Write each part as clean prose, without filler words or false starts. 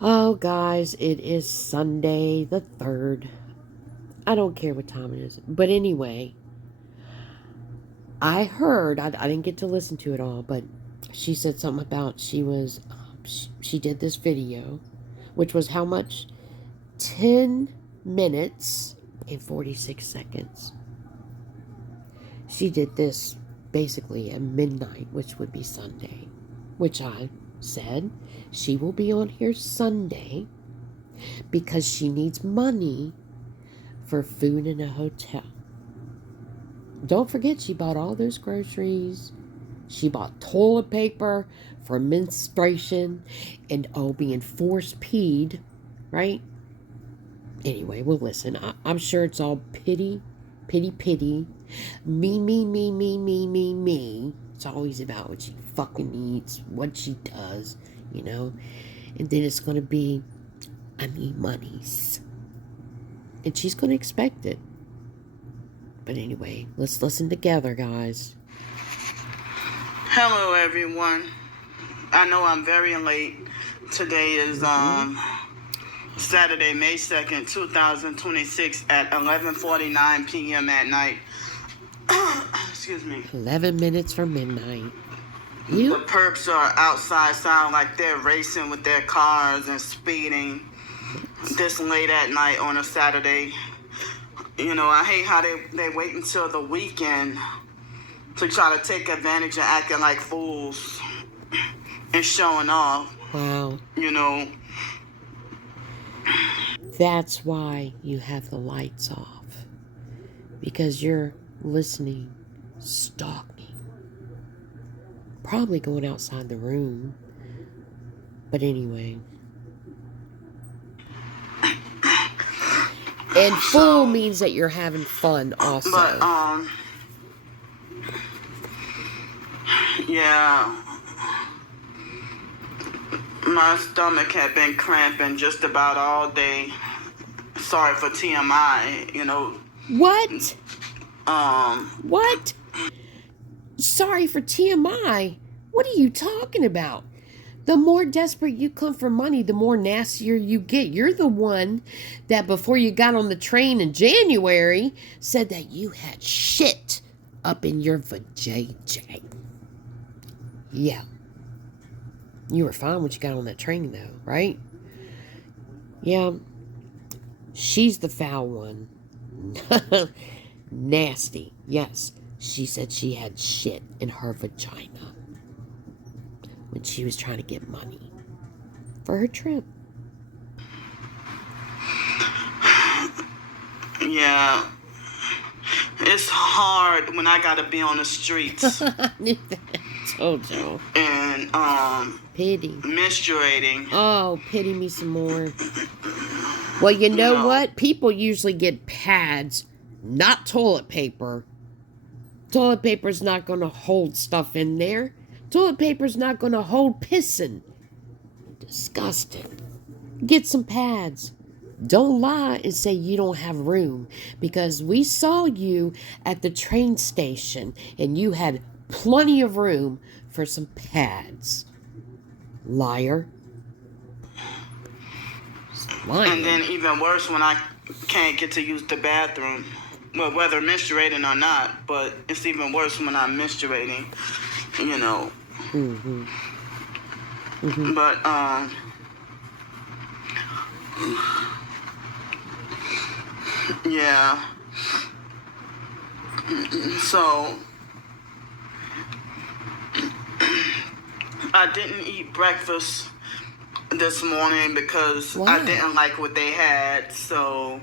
Oh, guys, it is Sunday the 3rd. I don't care what time it is. But anyway, I heard, I didn't get to listen to it all, but she said something about she did this video, which was how much? 10 minutes and 46 seconds. She did this basically at midnight, which would be Sunday, which I said she will be on here Sunday because she needs money for food in a hotel. Don't forget, she bought all those groceries. She bought toilet paper for menstruation and being force peed, right? Anyway, well, listen, I'm sure it's all pity. Me. It's always about what she fucking eats, what she does, you know? And then it's going to be, I need monies. And she's going to expect it. But anyway, let's listen together, guys. Hello, everyone. I know I'm very late. Today is Saturday, May 2nd, 2026 at 11:49 p.m. at night. Excuse me. 11 minutes from midnight. The perps are outside, sound like they're racing with their cars and speeding this late at night on a Saturday. You know, I hate how they wait until the weekend to try to take advantage of acting like fools and showing off. Wow. You know. That's why you have the lights off. Because you're listening, stalking. Probably going outside the room. But anyway. And full means that you're having fun also. But, yeah. My stomach had been cramping just about all day. Sorry for TMI, you know. What? What? Sorry for TMI? What are you talking about? The more desperate you come for money, the more nastier you get. You're the one that before you got on the train in January said that you had shit up in your vajayjay. Yeah. You were fine when you got on that train though, right? Yeah. She's the foul one. Nasty. Yes. She said she had shit in her vagina when she was trying to get money for her trip. Yeah. It's hard when I gotta be on the streets. I knew that. Told y'all. And, pity. Menstruating. Oh, pity me some more. Well, you know what? People usually get pads, not toilet paper. Toilet paper's not going to hold stuff in there. Toilet paper's not going to hold pissing. Disgusting. Get some pads. Don't lie and say you don't have room, because we saw you at the train station and you had plenty of room for some pads. Liar. Lying. And then even worse when I can't get to use the bathroom. Well, whether menstruating or not, but it's even worse when I'm menstruating, you know. Mm-hmm. Mm-hmm. But, yeah. So, I didn't eat breakfast this morning because I didn't like what they had, so...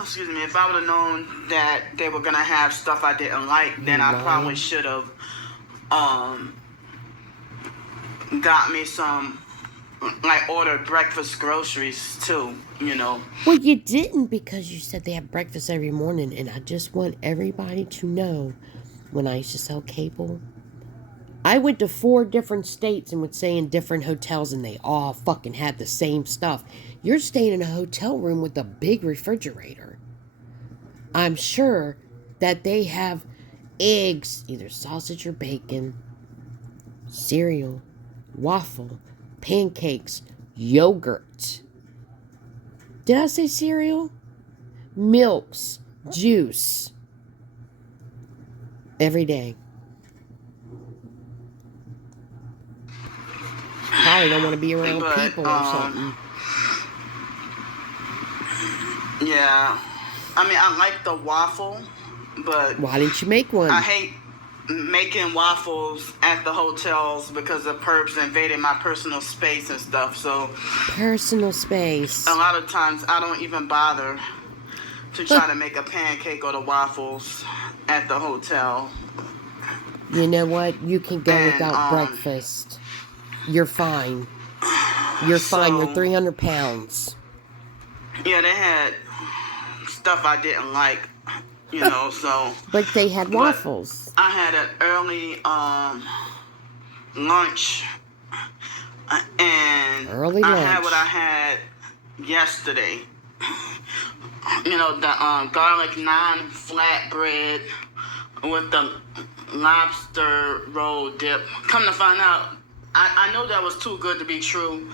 Excuse me, if I would have known that they were gonna have stuff I didn't like, then I probably should have got me some, like, ordered breakfast groceries too, you know. Well, you didn't, because you said they have breakfast every morning, and I just want everybody to know, when I used to sell cable, I went to 4 different states and would stay in different hotels, and they all fucking had the same stuff. You're staying in a hotel room with a big refrigerator. I'm sure that they have eggs, either sausage or bacon, cereal, waffle, pancakes, yogurt. Did I say cereal? Milks, juice. Every day. Probably don't want to be around people or something. Yeah. I mean, I like the waffle, but... Why didn't you make one? I hate making waffles at the hotels because the perps invaded my personal space and stuff, so... Personal space. A lot of times, I don't even bother to try to make a pancake or the waffles at the hotel. You know what? You can go without breakfast. You're fine. You're fine. You're 300 pounds. Yeah, they had stuff I didn't like, you know, so... But they had waffles. I had an early lunch, and early I lunch. had what I had yesterday. You know, the garlic naan flatbread with the lobster roll dip. Come to find out, I know that was too good to be true.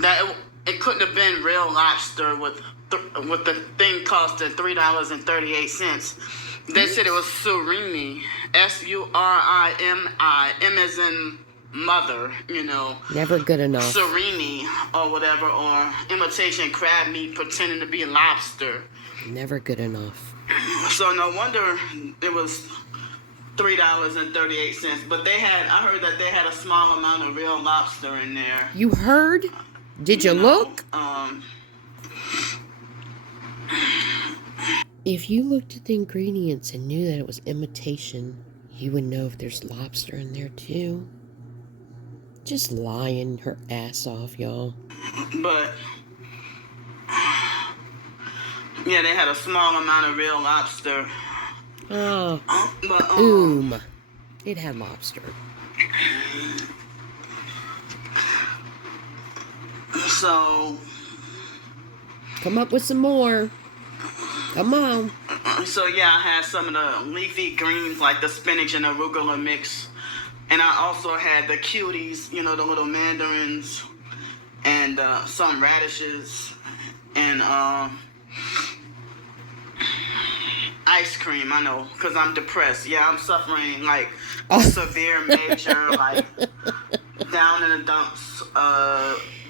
That it couldn't have been real lobster with the thing costing $3.38. They said it was surimi, surimi, M as in mother, you know. Never good enough. Surimi or whatever, or imitation crab meat pretending to be lobster. Never good enough. So no wonder it was $3.38. But I heard that they had a small amount of real lobster in there. You heard? Did you look? If you looked at the ingredients and knew that it was imitation, you would know if there's lobster in there too. Just lying her ass off, y'all. But yeah, they had a small amount of real lobster. Oh, but it had lobster. So come up with some more. Come on. So yeah, I had some of the leafy greens like the spinach and arugula mix. And I also had the cuties, you know, the little mandarins and some radishes and ice cream, I know, because I'm depressed. Yeah, I'm suffering like severe major, like down in the dumps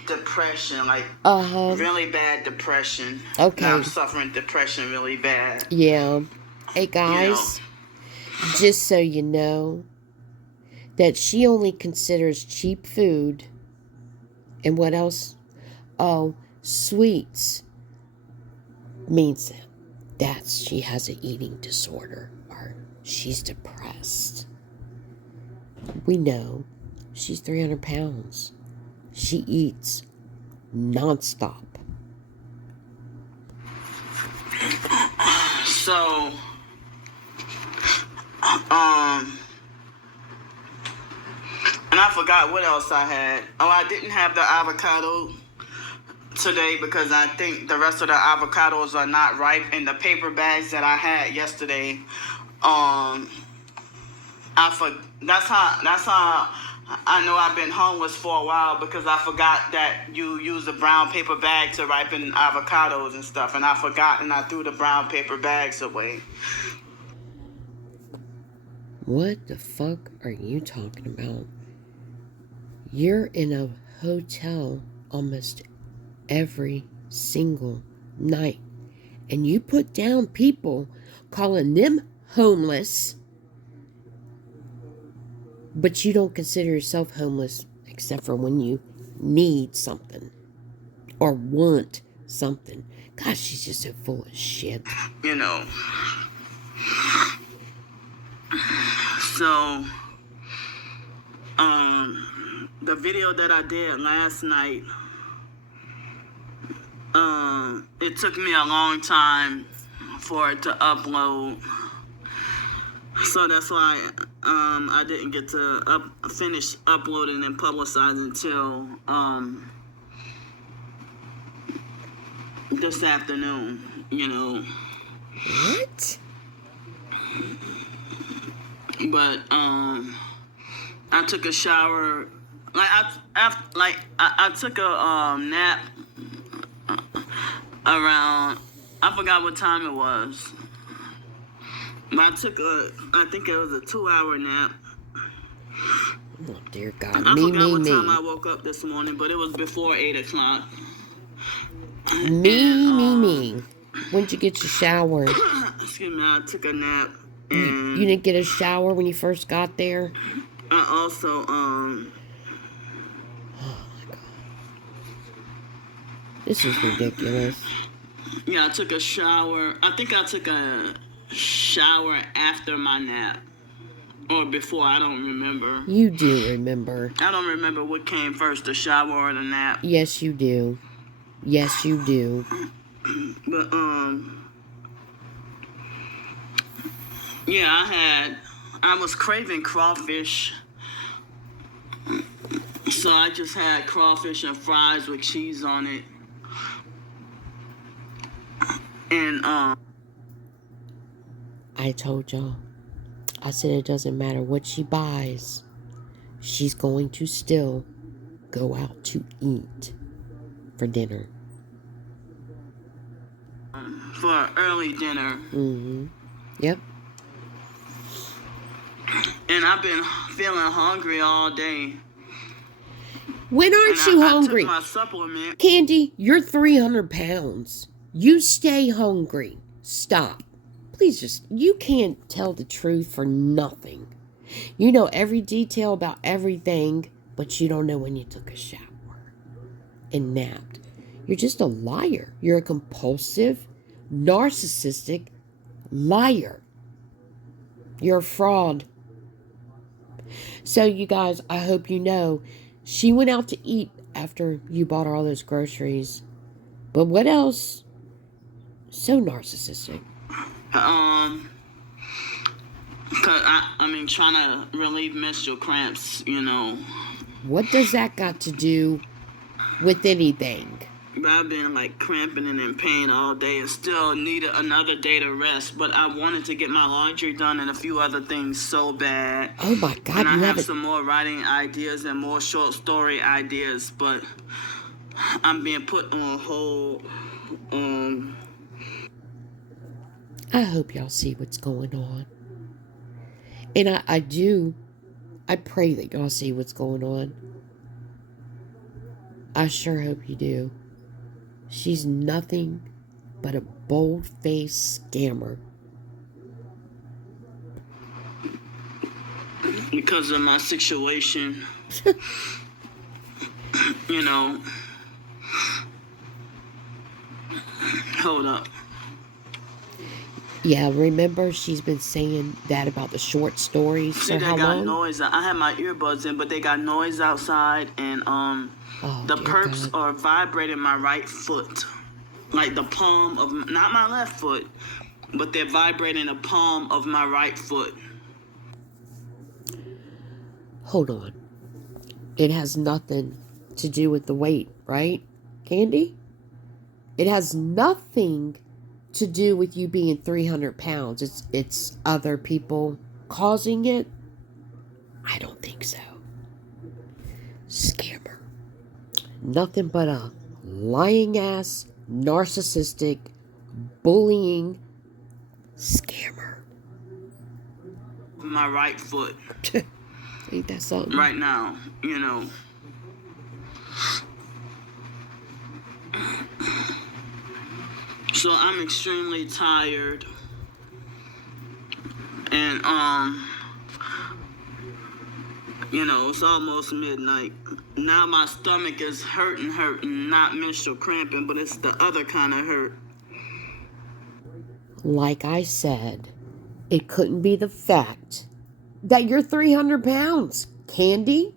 depression, like really bad depression. Okay. Now I'm suffering depression really bad. Yeah. Hey guys, just so you know, that she only considers cheap food and what else? Oh, sweets means that she has an eating disorder or she's depressed. We know she's 300 pounds. She eats nonstop. So, and I forgot what else I had. Oh, I didn't have the avocado today because I think the rest of the avocados are not ripe in the paper bags that I had yesterday. That's how I know I've been homeless for a while, because I forgot that you use a brown paper bag to ripen avocados and stuff, and I forgot and I threw the brown paper bags away. What the fuck are you talking about? You're in a hotel almost every single night, and you put down people calling them homeless, but you don't consider yourself homeless except for when you need something or want something. Gosh, she's just so full of shit. You know. So, the video that I did last night, it took me a long time for it to upload. So that's why I didn't get to finish uploading and publicizing until this afternoon, you know. What? But I took a shower I took a nap around, I forgot what time it was. But I think it was a 2-hour nap. Oh, dear God. I forgot what time Me. I woke up this morning, but it was before 8 o'clock. Me. When'd you get your shower? Excuse me, I took a nap. You And didn't get a shower when you first got there? I also, Oh, my God. This is ridiculous. yeah, I took a shower. I think I took a shower after my nap. Or before, I don't remember. You do remember. I don't remember what came first, the shower or the nap. Yes, you do. Yes, you do. But, yeah, I was craving crawfish. So I just had crawfish and fries with cheese on it. And, I told y'all. I said it doesn't matter what she buys. She's going to still go out to eat for dinner. for early dinner. Mm-hmm. Yep. And I've been feeling hungry all day. When aren't you hungry? I took my supplement. Candy, you're 300 pounds. You stay hungry. Stop. Please you can't tell the truth for nothing. You know every detail about everything, but you don't know when you took a shower and napped. You're just a liar. You're a compulsive, narcissistic liar. You're a fraud. So you guys, I hope you know, she went out to eat after you bought her all those groceries. But what else? So narcissistic. Cause trying to relieve menstrual cramps, you know. What does that got to do with anything? But I've been like cramping and in pain all day and still needed another day to rest. But I wanted to get my laundry done and a few other things so bad. Oh my God, and I you have some more writing ideas and more short story ideas, but I'm being put on hold. I hope y'all see what's going on. And I pray that y'all see what's going on. I sure hope you do. She's nothing but a bold-faced scammer. Because of my situation, you know. Hold up. Yeah, remember she's been saying that about the short stories for how long? Got noise. I had my earbuds in, but they got noise outside, and the perps are vibrating my right foot, like the palm of not my left foot, but they're vibrating the palm of my right foot. Hold on. It has nothing to do with the weight, right, Candy? It has nothing to do with you being 300 pounds. It's other people causing it. I don't think so. Scammer. Nothing but a lying ass, narcissistic, bullying scammer. My right foot. Ain't that something? Right now, you know. So I'm extremely tired. And you know, it's almost midnight. Now my stomach is hurting, not menstrual cramping, but it's the other kind of hurt. Like I said, it couldn't be the fact that you're 300 pounds, Candy.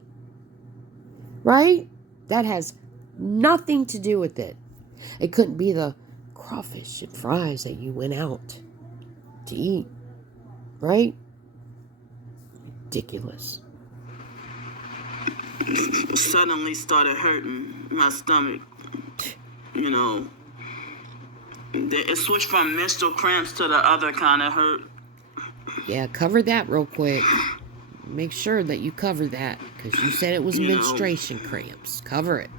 Right? That has nothing to do with it. It couldn't be the crawfish and fries that you went out to eat. Right? Ridiculous. Suddenly started hurting my stomach. You know. It switched from menstrual cramps to the other kind of hurt. Yeah, cover that real quick. make sure that you cover that, because you said it was menstruation cramps. Cover it.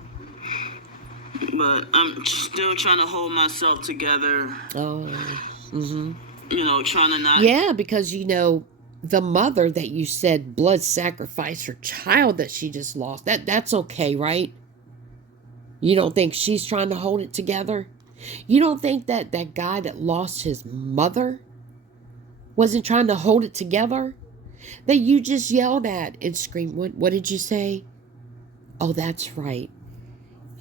But I'm still trying to hold myself together. Oh, mm-hmm. Trying to not... Yeah, because, the mother that you said blood sacrificed her child that she just lost, that's okay, right? You don't think she's trying to hold it together? You don't think that guy that lost his mother wasn't trying to hold it together? That you just yelled at and screamed, what did you say? Oh, that's right.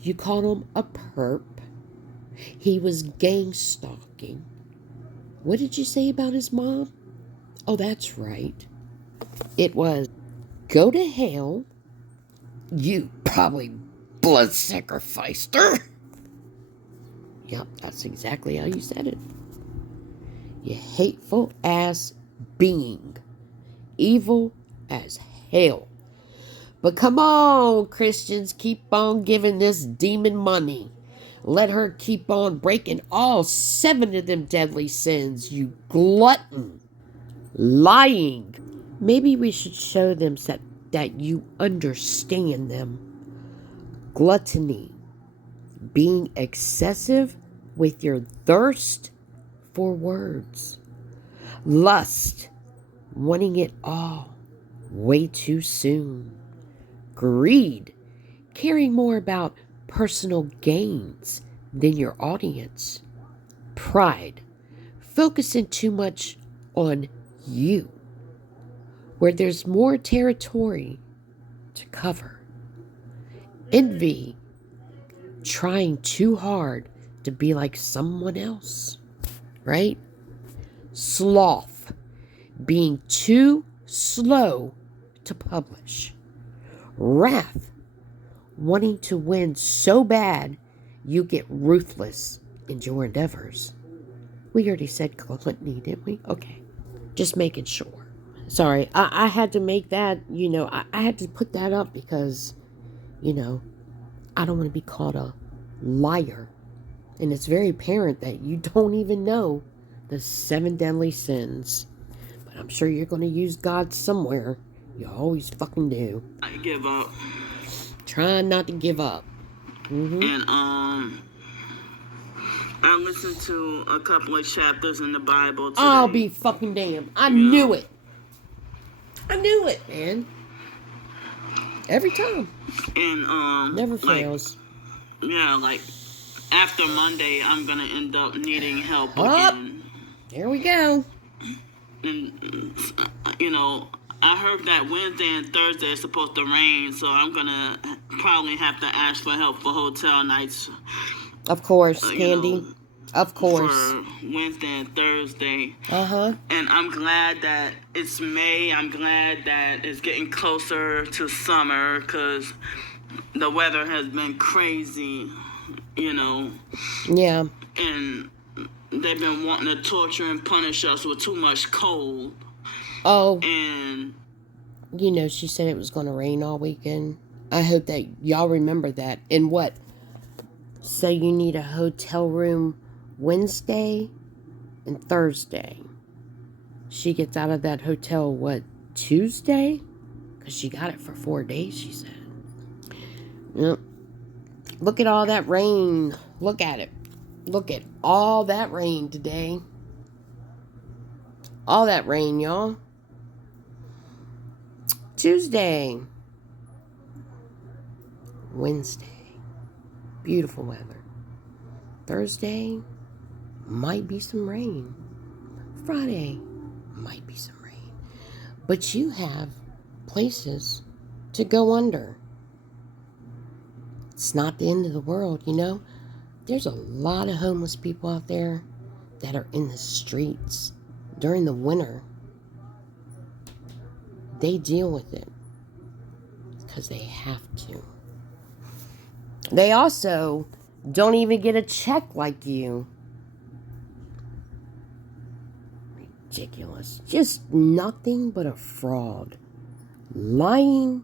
You called him a perp. He was gang stalking. What did you say about his mom? Oh, that's right. It was, go to hell. You probably blood sacrificed her. Yep, that's exactly how you said it. You hateful ass being. Evil as hell. But come on, Christians, keep on giving this demon money. Let her keep on breaking all 7 of them deadly sins, you glutton. Lying. Maybe we should show them that you understand them. Gluttony. Being excessive with your thirst for words. Lust. Wanting it all way too soon. Greed. Caring more about personal gains than your audience. Pride. Focusing too much on you, where there's more territory to cover. Envy. Trying too hard to be like someone else, right? Sloth. Being too slow to publish. Wrath. Wanting to win so bad you get ruthless in your endeavors. We already said gluttony, didn't we? Okay. Just making sure. Sorry, I had to make that, I had to put that up because, I don't want to be called a liar. And it's very apparent that you don't even know the 7 deadly sins. But I'm sure you're going to use God somewhere. You always fucking do. I give up. Trying not to give up. Mm-hmm. And, I listened to a couple of chapters in the Bible today. I'll be fucking damned. I knew it. I knew it, man. Every time. And, never fails. After Monday, I'm gonna end up needing help again. There we go. And, I heard that Wednesday and Thursday is supposed to rain, so I'm gonna probably have to ask for help for hotel nights. Of course, Candy. Of course. For Wednesday and Thursday. Uh-huh. And I'm glad that it's May. I'm glad that it's getting closer to summer because the weather has been crazy, Yeah. And they've been wanting to torture and punish us with too much cold. Oh. And she said it was going to rain all weekend. I hope that y'all remember that. And what? So you need a hotel room Wednesday and Thursday. She gets out of that hotel, Tuesday? Because she got it for 4 days, she said. Yep. Look at all that rain. Look at it. Look at all that rain today. All that rain, y'all. Tuesday. Wednesday. Beautiful weather. Thursday. Might be some rain. Friday. Might be some rain. But you have places to go under. It's not the end of the world, There's a lot of homeless people out there that are in the streets during the winter. They deal with it because they have to. They also don't even get a check like you. Ridiculous. Just nothing but a fraud. Lying,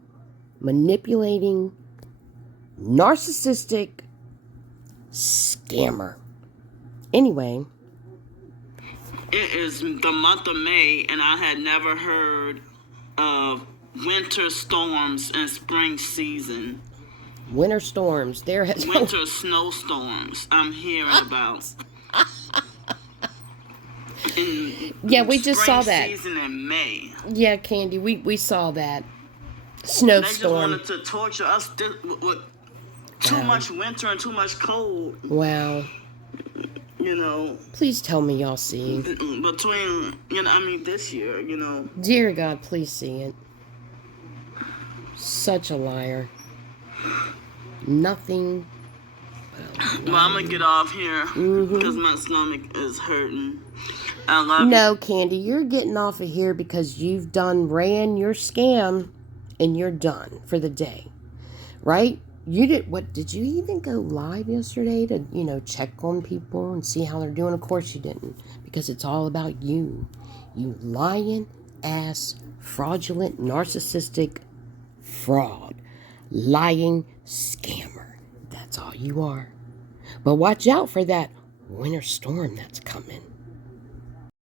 manipulating, narcissistic scammer. Anyway. It is the month of May, and I had never heard winter storms and spring season. Winter storms. There has Winter snowstorms I'm hearing about. Yeah, we just saw that. Spring season in May. Yeah, Candy, we saw that. They just Snowstorm. wanted to torture us with too much winter and too much cold. Wow. You know. Please tell me y'all see. Between, this year, Dear God, please see it. Such a liar. Nothing. Well, I'm going to get off here because my stomach is hurting. I love you. No, Candy, you're getting off of here because you've ran your scam and you're done for the day. Right? Did you even go live yesterday to, check on people and see how they're doing? Of course you didn't, because it's all about you. You lying ass, fraudulent, narcissistic fraud, lying scammer. That's all you are. But watch out for that winter storm that's coming.